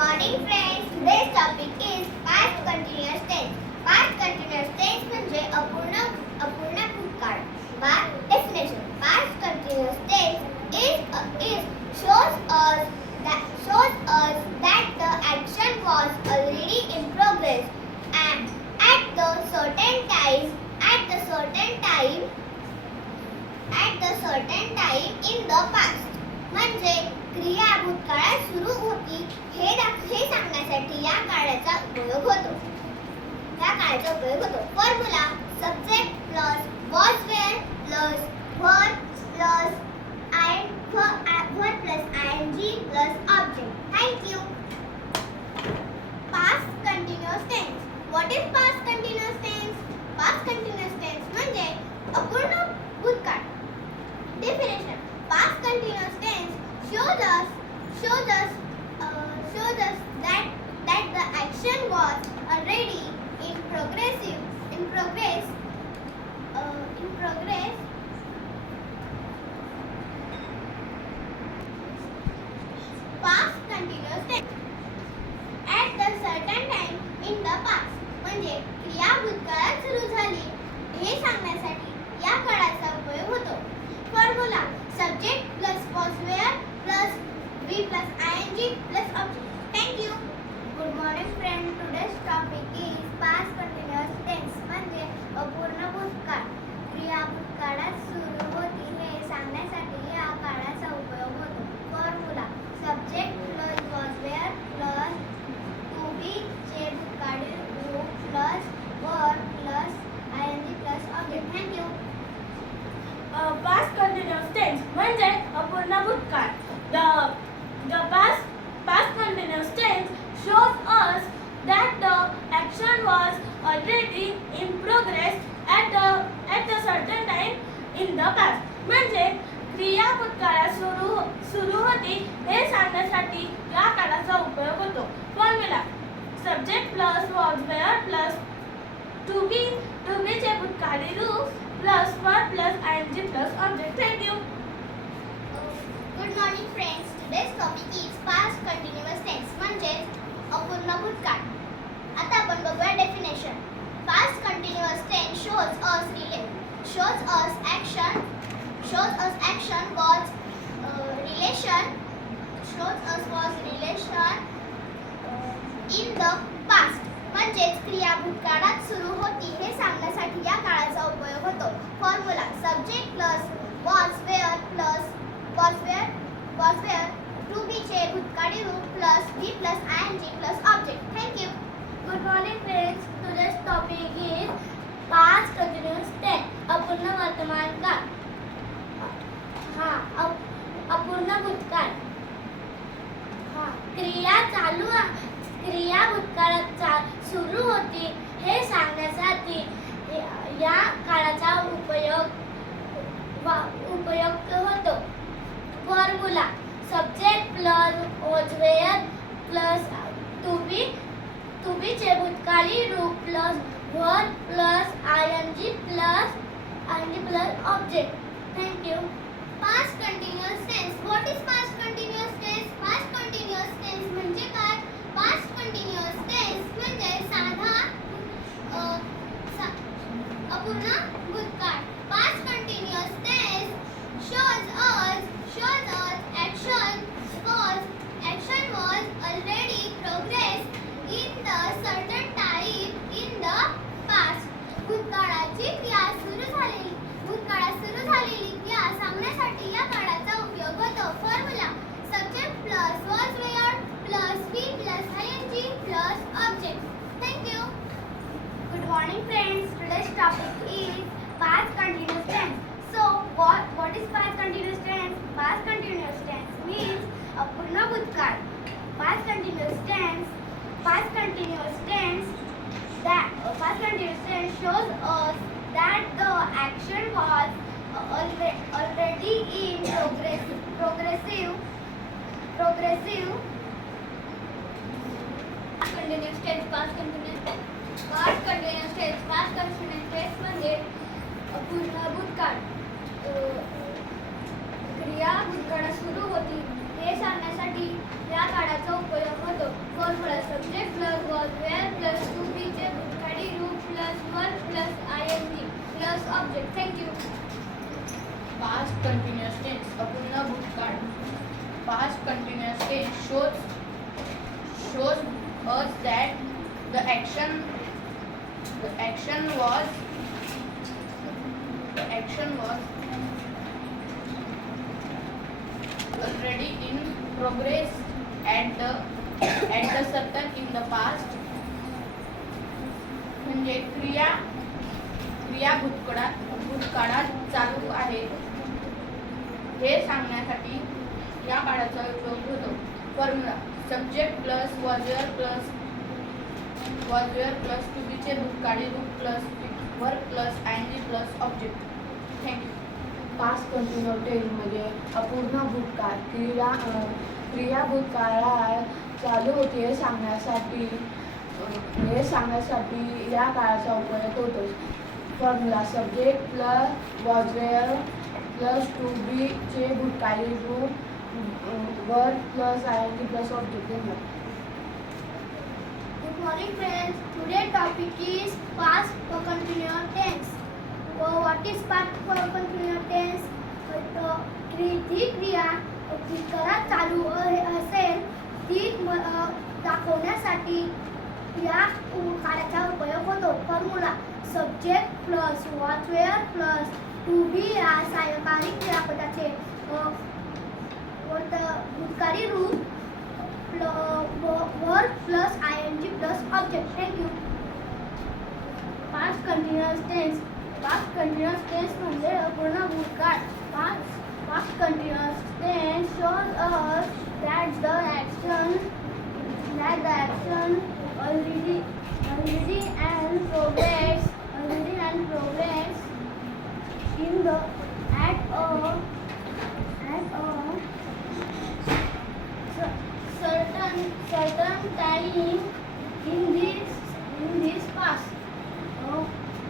morning friends. Today's topic is past continuous tense. Past continuous tense म्हणजे अपूर्ण अपूर्ण भूतकाळ. But definition. Past continuous tense is uh, is shows us that shows us that the action was already in progress and at the certain time at the certain time at the certain time in the past. म्हणजे क्रिया भूतकाळात सुरू होती हे हे सांगण्यासाठी या काळाचा उपयोग होतो. या काळाचा उपयोग होतो. Formula subject plus was were plus verb plus I verb plus I G plus object thank you past continuous tense what is past continuous tense past continuous tense म्हणजे अपूर्ण भूतकाळ definition past continuous tense shows us shows us uh, shows us that that the action was already in progressive in progress uh, in progress past continuous tense at the certain time in the past म्हणजे क्रिया भूतकाळात सुरू झाली हे सांगण्यासाठी या काळाचा उपयोग होतो formula subject plus was where plus be plus ing plus object thank you good morning friend today's topic is past continuous tense म्हणजे अपूर्ण भूतकाळ क्रिया भूतकाळात सुरू होती हे सांगण्यासाठी या काळाचा उपयोग होतो formula subject plus was where plus to be चे भूतकाळी रूप plus verb plus ing plus object thank you past continuous tense म्हणजे अपूर्ण भूतकाळ the the past past continuous tense shows us that the action was already in progress at the at the certain time in the past म्हणजे क्रिया भूतकाळात सुरू सुरू होती हे सांगण्यासाठी या काळाचा उपयोग होतो. Formula subject plus was were plus to be to बीचे भूतकाळी रूप plus verb plus I G plus object thank you good morning friends today's topic is past continuous tense म्हणजे अपूर्ण भूतकाळ. आता आपण बघूया definition past continuous train shows us relay shows us action shows us action was relation shows us was relation in the past म्हणजेच क्रिया भूतकाळात सुरू होती हे सांगण्यासाठी या काळाचा उपयोग होतो. Formula subject plus was were plus was were was were to बीचे भूतकाळी रूप plus B plus I N G plus object thank you good morning friends today's topic is past continuous ten अपूर्ण वर्तमान काळ. हा अप- अपूर्ण भूतकाळ. हा क्रिया चालू क्रिया भूतकाळात सुरू होती हे सांगण्यासाठी या- काळाचा उपयोग वा- उपयुक्त होतो. Formula subject plus was were plus to be तुम्ही बीचे भूतकाळी रूप plus verb plus I N G plus I N G plus object thank you past continuous tense what is past continuous tense past continuous tense म्हणजे काय? Past topic is past continuous tense. So what what is past continuous tense? Past continuous tense means a purnavutkar. Past continuous tense, past continuous tense that uh, past continuous tense shows us that the action was uh, already already in progress progressive progressive continuous tense past continuous tense past continuous test past continuous test म्हणजे पूर्ण भूतकाळ. क्रिया भूतकाळ सुरू होती. हे सांगण्यासाठी या काळाचा उपयोग होतो. Formula subject plus was were plus to बीचे भूतकाळी रूप plus one plus I N D plus object thank you past continuous test अपूर्ण भूतकाळ past continuous test shows shows us that the action the action was the action was already in progress at the at the certain in the past म्हणजे क्रिया क्रिया भूतकाळात भूतकाळात चालू आहे हे सांगण्यासाठी या काळाचा उपयोग होतो formula subject plus was were plus was were plus to बीचे भूतकाळी रूप plus work plus and G plus object thank you past continue टेनमध्ये म्हणजे अपूर्ण भूतकाळ क्रिया क्रिया भूतकाळात चालू होते हे सांगण्यासाठी हे सांगण्यासाठी या काळाचा उपयोग होतो formula subject plus was were plus to बीचे भूतकाळी रूप work plus I T plus object morning, friends. Today topic is past continuous tense. So, what is past continuous tense? तर जी क्रिया भूतकाळात चालू असेल ती दाखवण्यासाठी या कार्याचा उपयोग होतो formula subject plus was were plus to be या सहाय्यकारी क्रियापदाचे भूतकारी रूप work plus I N G plus object thank you past continuous tense past continuous tense म्हणजे अपूर्ण भूतकाळ past past continuous tense shows us that the action that the action already already and progress already and progress in the at a certain certain time in this in this past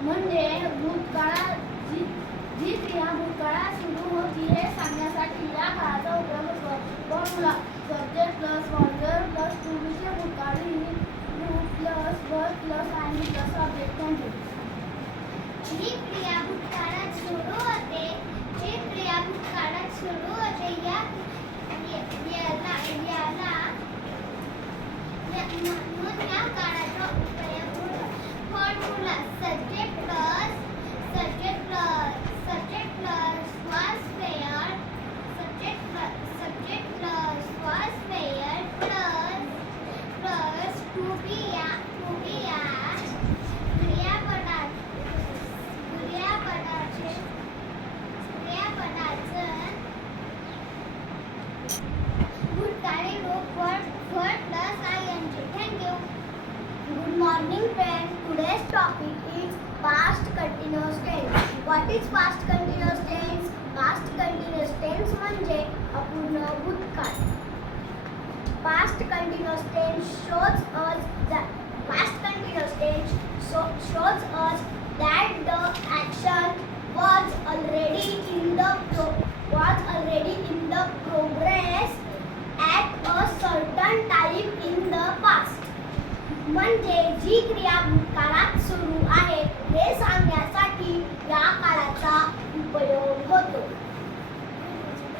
म्हणजे भूतकाळात जी जी क्रिया भूतकाळात सुरू होती हे सांगण्यासाठी या काळाचा उपयोग होतो फॉर्म्युला सब्जेक्ट प्लस वॉर्डर प्लस टूबीचे भूतकाळी प्लस वर्क प्लस आणि प्लस ऑब्जेक्ट म्हणजे जी क्रिया भूतकाळात सुरू होते जी क्रिया भूतकाळात सुरू होते या- याला याला या- म्हणून या काळाचा उपयोग होतो formula subject plus subject plus subject plus was were subject plus subject plus was were plus plus to be या टू बी या क्रियापदार्थ क्रियापदाचे क्रियापदाचं भूतकाळी रूप verb verb plus I N G thank you good morning friend today's topic is past continuous notice past continuous tense past continuous tense म्हणजे अपूर्ण भूतकाळ. Past continuous tense shows us past continuous tense shows us that the action was already in the pro was already in the progress at a certain time in the past म्हणजे जी क्रिया भूतकाळात सुरू आहे हे सांगण्यास साठी या काळाचा उपयोग होतो.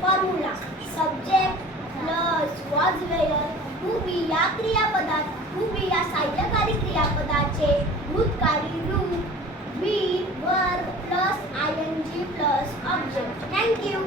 Formula subject plus was were to be या क्रियापदात टू बी या सहाय्यकारी क्रियापदाचे भूतकाळी रूप be verb plus I N G plus object thank you